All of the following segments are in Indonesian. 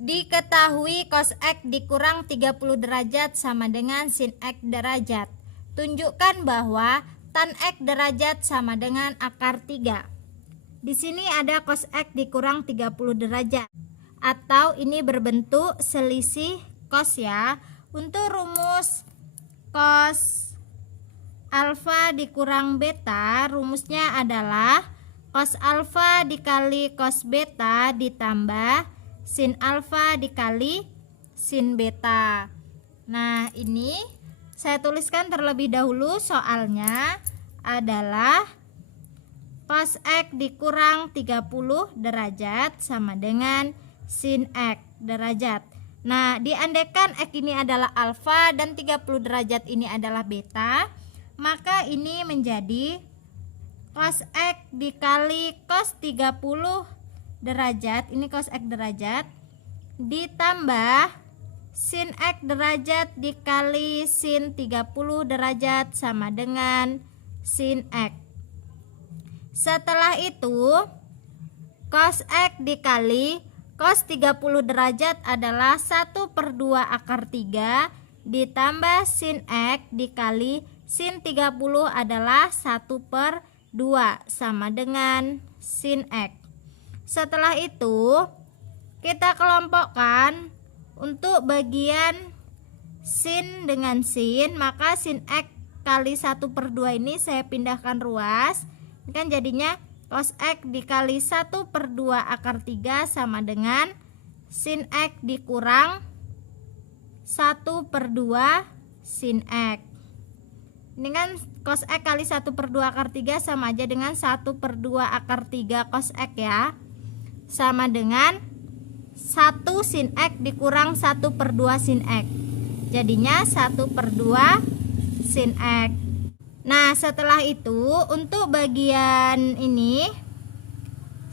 Diketahui cos X dikurang 30 derajat sama dengan sin X derajat. Tunjukkan bahwa tan X derajat sama dengan akar 3. Di sini ada cos X dikurang 30 derajat. Atau ini berbentuk selisih cos ya. Untuk rumus cos alfa dikurang beta, rumusnya adalah cos alfa dikali cos beta ditambah sin alfa dikali sin beta. Nah, ini saya tuliskan terlebih dahulu, soalnya adalah cos X dikurang 30 derajat sama dengan sin X derajat. Nah, diandaikan X ini adalah alfa dan 30 derajat ini adalah beta, maka ini menjadi cos X dikali cos 30 derajat, ini cos X derajat, ditambah sin X derajat dikali sin 30 derajat sama dengan sin X. Setelah itu cos X dikali cos 30 derajat adalah 1/2 akar 3 ditambah sin X dikali sin 30 adalah 1/2 sama dengan sin X. Setelah itu kita kelompokkan untuk bagian sin dengan sin, maka sin X kali 1/2 ini saya pindahkan ruas. Ini kan jadinya cos X dikali 1/2 akar 3 sama dengan sin X dikurang 1/2 sin X. Ini kan cos X kali 1/2 akar 3 sama aja dengan 1/2 akar 3 cos X ya. Sama dengan 1 sin X dikurang 1/2 sin X. Jadinya 1/2 sin X. Nah, setelah itu untuk bagian ini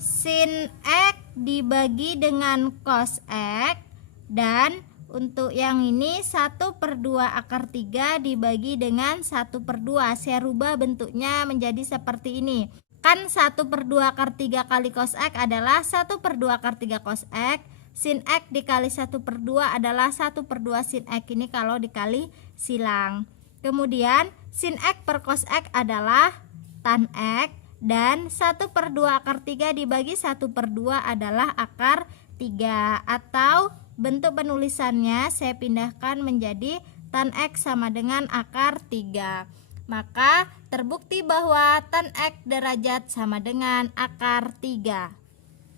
sin X dibagi dengan cos X, dan untuk yang ini 1/2 akar 3 dibagi dengan 1/2. Saya rubah bentuknya menjadi seperti ini. Kan 1/2 akar 3 kali cos X adalah 1/2 akar 3 cos X. Sin X dikali 1/2 adalah 1/2 sin X, ini kalau dikali silang. Kemudian sin X per cos X adalah tan X, dan 1/2 akar 3 dibagi 1/2 adalah akar 3. Atau bentuk penulisannya saya pindahkan menjadi tan X sama dengan akar 3. Maka terbukti bahwa tan X derajat sama dengan akar 3.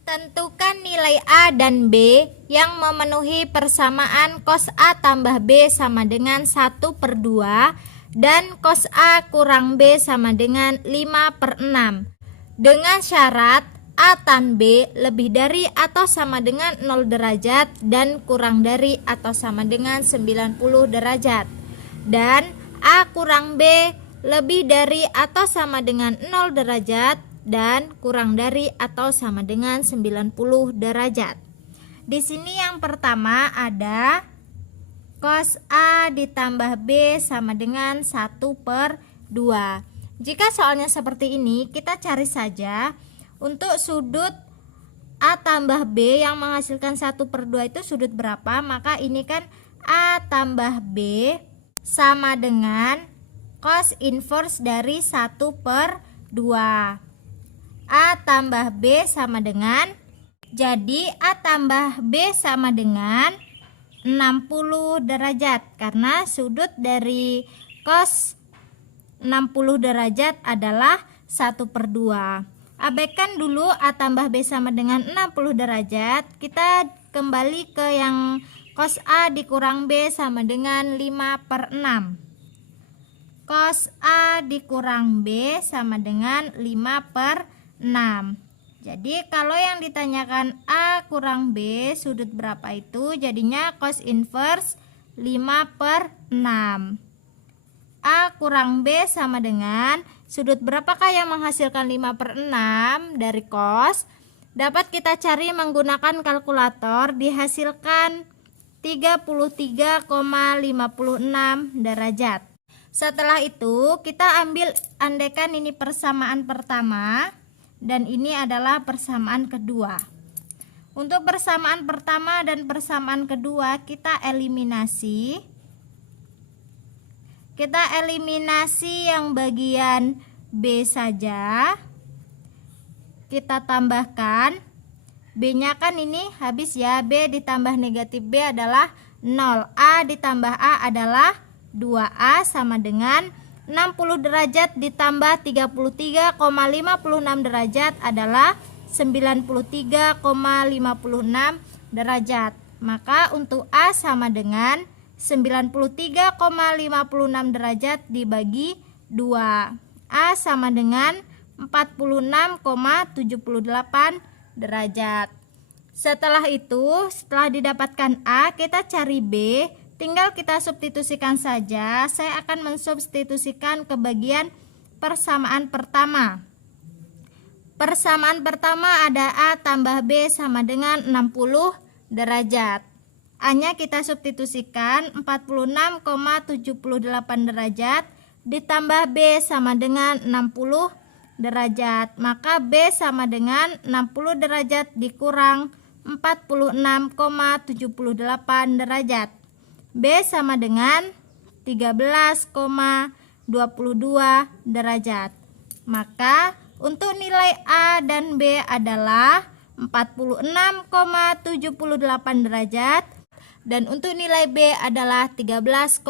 Tentukan nilai A dan B yang memenuhi persamaan cos A tambah B sama dengan 1/2 dan cos A kurang B sama dengan 5/6. Dengan syarat A tan B lebih dari atau sama dengan 0 derajat dan kurang dari atau sama dengan 90 derajat. Dan A kurang B lebih dari atau sama dengan 0 derajat dan kurang dari atau sama dengan 90 derajat. Di sini yang pertama ada cos A ditambah B sama dengan 1/2. Jika soalnya seperti ini, kita cari saja untuk sudut A tambah B yang menghasilkan 1/2 itu sudut berapa. Maka ini kan A tambah B sama dengan cos inverse dari 1/2. A tambah B sama dengan, jadi A tambah B sama dengan 60 derajat, karena sudut dari cos 60 derajat adalah 1/2. Abaikan dulu A tambah B sama dengan 60 derajat. Kita kembali ke yang cos A dikurang B sama dengan 5/6. Cos A dikurang B sama dengan 5/6. Jadi kalau yang ditanyakan A kurang B sudut berapa itu, jadinya cos inverse 5/6. A kurang B sama dengan sudut berapakah yang menghasilkan 5/6 dari cos? Dapat kita cari menggunakan kalkulator, dihasilkan 33,56 derajat. Setelah itu kita ambil, andaikan ini persamaan pertama dan ini adalah persamaan kedua. Untuk persamaan pertama dan persamaan kedua kita eliminasi. Kita eliminasi yang bagian B saja. Kita tambahkan. B-nya kan ini habis ya. B ditambah negatif B adalah 0. A ditambah A adalah 2A sama dengan 60 derajat ditambah 33,56 derajat adalah 93,56 derajat. Maka untuk A sama dengan 93,56 derajat dibagi 2. A sama dengan 46,78 derajat. Setelah itu, setelah didapatkan A, kita cari B. Tinggal kita substitusikan saja. Saya akan mensubstitusikan ke bagian persamaan pertama. Persamaan pertama ada A tambah B sama dengan 60 derajat. A-nya kita substitusikan 46,78 derajat ditambah B sama dengan 60 derajat. Maka B sama dengan 60 derajat dikurang 46,78 derajat. B sama dengan 13,22 derajat. Maka untuk nilai A dan B adalah 46,78 derajat dan untuk nilai B adalah 13,22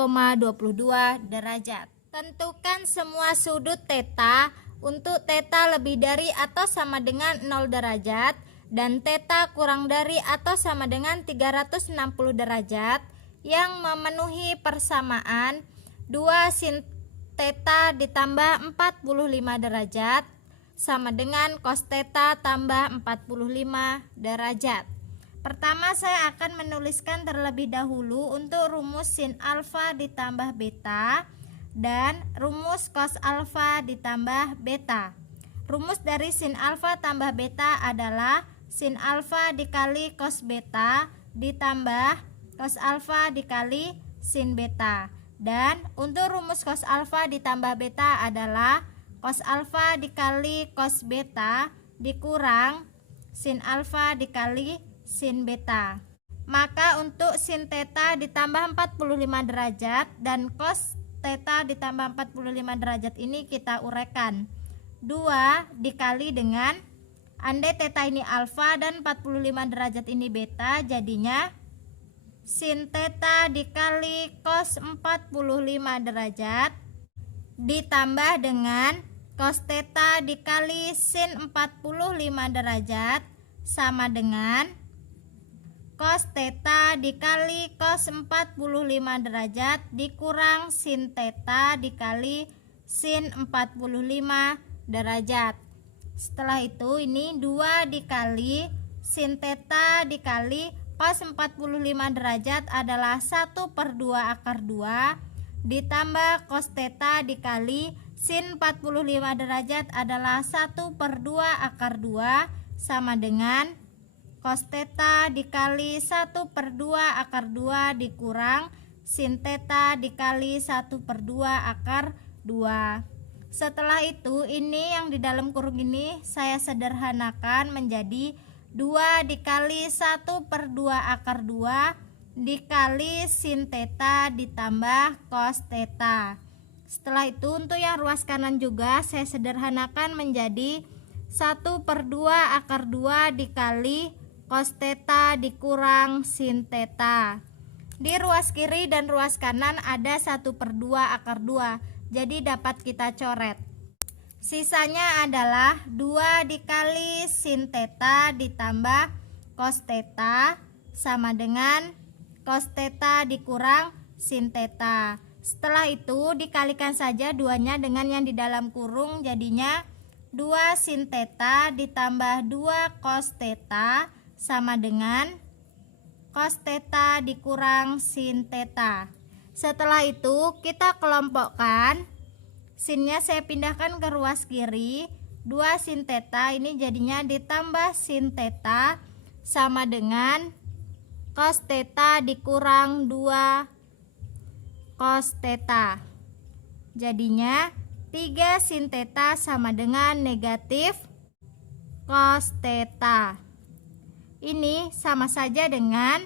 derajat. Tentukan semua sudut theta untuk theta lebih dari atau sama dengan 0 derajat dan theta kurang dari atau sama dengan 360 derajat yang memenuhi persamaan 2 sin theta ditambah 45 derajat sama dengan cos theta tambah 45 derajat. Pertama saya akan menuliskan terlebih dahulu untuk rumus sin alfa ditambah beta dan rumus cos alfa ditambah beta. Rumus dari sin alfa tambah beta adalah sin alfa dikali cos beta ditambah cos alfa dikali sin beta. Dan untuk rumus cos alfa ditambah beta adalah cos alfa dikali cos beta dikurang sin alfa dikali sin beta. Maka untuk sin theta ditambah 45 derajat dan cos theta ditambah 45 derajat ini kita uraikan. 2 dikali dengan andai theta ini alfa dan 45 derajat ini beta, jadinya sin theta dikali cos 45 derajat ditambah dengan cos theta dikali sin 45 derajat sama dengan cos theta dikali cos 45 derajat dikurang sin theta dikali sin 45 derajat. Setelah itu ini 2 dikali sin theta dikali cos 45 derajat adalah 1/2 akar 2 ditambah cos theta dikali sin 45 derajat adalah 1/2 akar 2 sama dengan cos theta dikali 1/2 akar 2 dikurang sin theta dikali 1/2 akar 2. Setelah itu ini yang di dalam kurung ini saya sederhanakan menjadi 2 dikali 1/2 akar 2 dikali sin theta ditambah cos theta. Setelah itu untuk yang ruas kanan juga saya sederhanakan menjadi 1/2 akar 2 dikali cos theta dikurang sin theta. Di ruas kiri dan ruas kanan ada 1/2 akar 2, jadi dapat kita coret. Sisanya adalah 2 dikali sin theta ditambah cos theta sama dengan cos theta dikurang sin theta. Setelah itu dikalikan saja duanya dengan yang di dalam kurung, jadinya 2 sin theta ditambah 2 cos theta sama dengan cos theta dikurang sin theta. Setelah itu kita kelompokkan, sinnya saya pindahkan ke ruas kiri. 2 sin theta ini jadinya ditambah sin theta sama dengan cos theta dikurang 2 cos theta. Jadinya 3 sin theta sama dengan negatif cos theta. ini sama saja dengan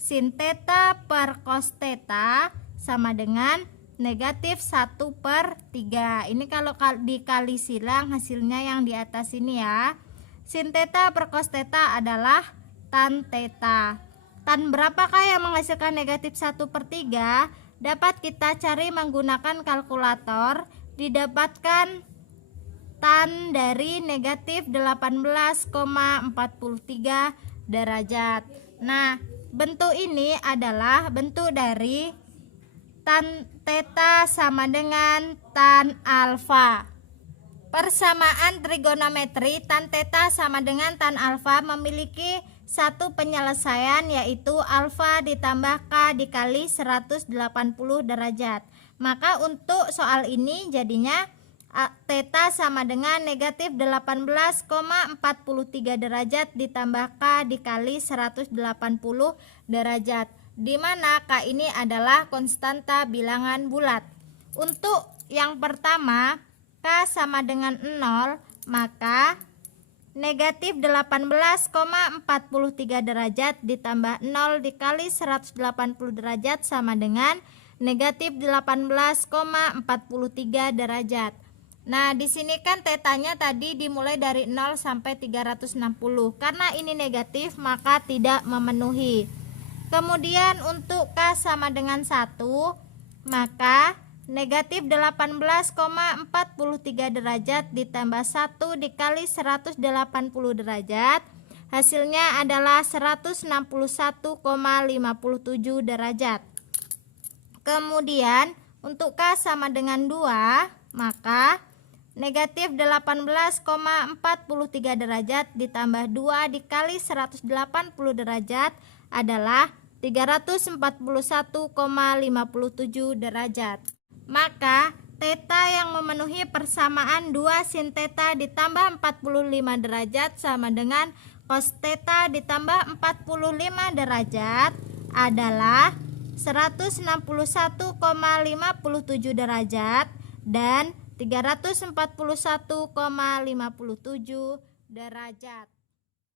sin theta per cos theta sama dengan negatif 1/3. Ini kalau dikali silang hasilnya yang di atas ini ya. Sin theta per cos theta adalah tan theta. Tan berapakah yang menghasilkan negatif 1/3? Dapat kita cari menggunakan kalkulator. Didapatkan tan dari negatif 18,43 derajat. Nah, bentuk ini adalah bentuk dari tan theta sama dengan tan alfa. Persamaan trigonometri tan theta sama dengan tan alfa memiliki satu penyelesaian, yaitu alfa ditambah k dikali 180 derajat. Maka untuk soal ini jadinya theta sama dengan negatif 18,43 derajat ditambah k dikali 180 derajat, di mana k ini adalah konstanta bilangan bulat. Untuk yang pertama, k sama dengan 0, maka negatif 18,43 derajat ditambah 0 dikali 180 derajat sama dengan negatif 18,43 derajat. Nah, di sini kan tetanya tadi dimulai dari 0 sampai 360. Karena ini negatif, maka tidak memenuhi. Kemudian untuk k sama dengan 1, maka negatif 18,43 derajat ditambah 1 dikali 180 derajat, hasilnya adalah 161,57 derajat. Kemudian untuk k sama dengan 2, maka negatif 18,43 derajat ditambah 2 dikali 180 derajat adalah 341,57 derajat. Maka theta yang memenuhi persamaan 2 sin theta ditambah 45 derajat sama dengan cos theta ditambah 45 derajat adalah 161,57 derajat dan 341,57 derajat.